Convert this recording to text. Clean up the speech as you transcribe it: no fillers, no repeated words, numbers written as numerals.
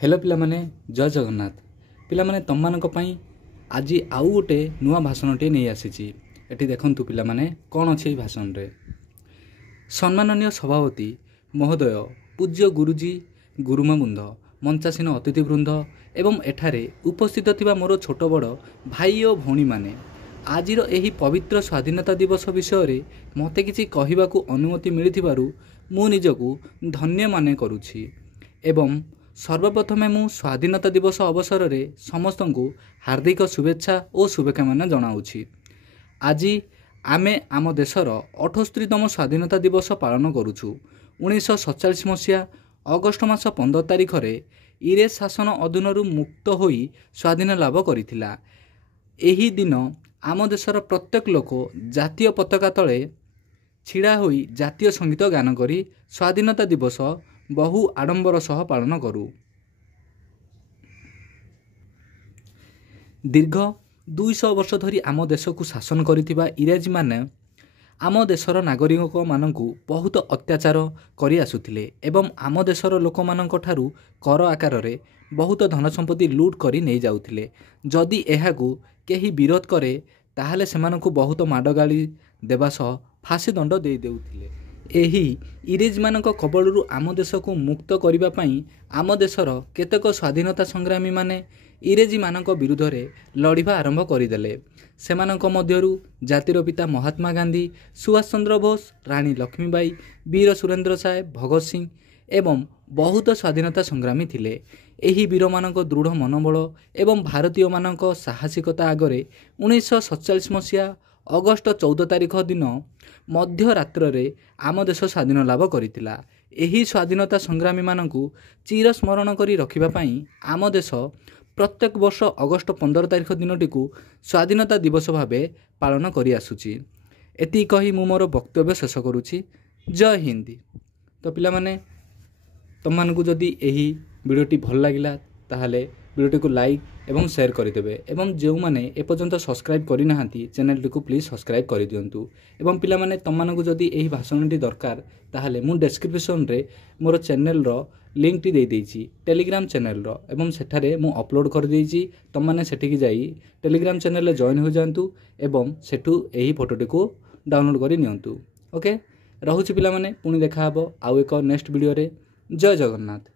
Hello पिलामाने जय जगन्नाथ पिलामाने तममानक पई आज आउ गोटे नुआ भाषणटे नहीं आसी एटी देखंतु पिलामाने कौन अच्छे भाषण रे। सम्माननीय सभापति महोदय, पूज्य गुरुजी, गुरुमा बुंद, मंचासीन अतिथिवृंद एवं एठारे उपस्थित थिबा मोर छोट बड़ भाई और भौणी माने आजिर एही पवित्र स्वाधीनता दिवस विषय मते किछि कहिबाकू अनुमति मिलिथिबारु मु निजकू धन्य माने करुछि एवं सर्वप्रथमे मु स्वाधीनता दिवस अवसर में समस्त को हार्दिक शुभेच्छा और शुभकामना जनाऊँगी। आज आमे आम देशर 78तम स्वाधीनता दिवस पालन करुछु। 1947 मसीहा अगस्ट मास 15 तारिख रे इंग्रेज शासन अधीन मुक्त होई स्वाधीन लाभ करिथिला। एही दिन आम देशर प्रत्येक लोक जातीय पताका तले छिड़ा होई जातीय संगीत गान करी स्वाधीनता दिवस बहु आडंबर सह पालन करू। दीर्घ 200 वर्ष धरी आम देश को शासन करिथिबा इंग्रेज माने आम देशर नागरिक मानकु बहुत अत्याचार करि आसुथिले एवं आम देशर लोक मानक ठारू कर आकार रे बहुत धन संपत्ति लूट करि नै जाउथिले। जदि एहाकू केही विरोध करे ताहले सेमानकु बहुत माड गाली देबा सह फांसी दंड दे देउथिले। एही इंग्रेज मानक कबलरू आम देश को मुक्त करिबा पई आम देशर केतेक स्वाधीनता संग्रामी माने इंग्रेजी मानक विरुद्ध रे लड़िबा आरंभ करिदेले। सेमानक मध्यरु जातिर पिता महात्मा गांधी, सुभाष चंद्र बोस, रानी लक्ष्मीबाई, वीर सुरेंद्र साय, भगत सिंह एवं बहुत स्वाधीनता संग्रामी थिले। एही वीर मानक दृढ़ मनोबल एवं भारतीय मानक साहसिकता आगरे 1947 मसीहा अगस्ट 14 तारिख दिन मध्य रात्र रे आम देश स्वाधीन लाभ करितिला। एही स्वाधीनता संग्रामी मानकु चिर स्मरण करी रखिबा पई आम देश प्रत्येक वर्ष अगस्ट 15 तारिख दिनटी को स्वाधीनता दिवस भावे पालन करि आसुची। एति कही मु मोर वक्तव्य शेष करुची। जय हिंद। तो पिला माने तममानकु जदि एही वीडियोटी भल लागिला ताहले वीडियोटी को लाइक एवं शेयर करदेवे एवं जो मैंने एपर्यंत सब्सक्राइब करना चैनल को प्लीज सब्सक्राइब कर दिंतु। एवं पिला माने तममानकु जदि एही भाषणटी दरकार ताहले मु डिस्क्रिप्शन रे मोर चैनल रो लिंक टी दे देइछि टेलीग्राम चैनल रो एवं सेठारे मु अपलोड कर देइछि। तम माने सेठी जाई टेलीग्राम चैनल रे जॉइन हो जांतु एवं सेठू एही फोटोटी को डाउनलोड करि नियंतु। ओके, रहुछि पिला माने पुणी देखा हबो आउ एक नेक्स्ट वीडियो रे। जय जगन्नाथ।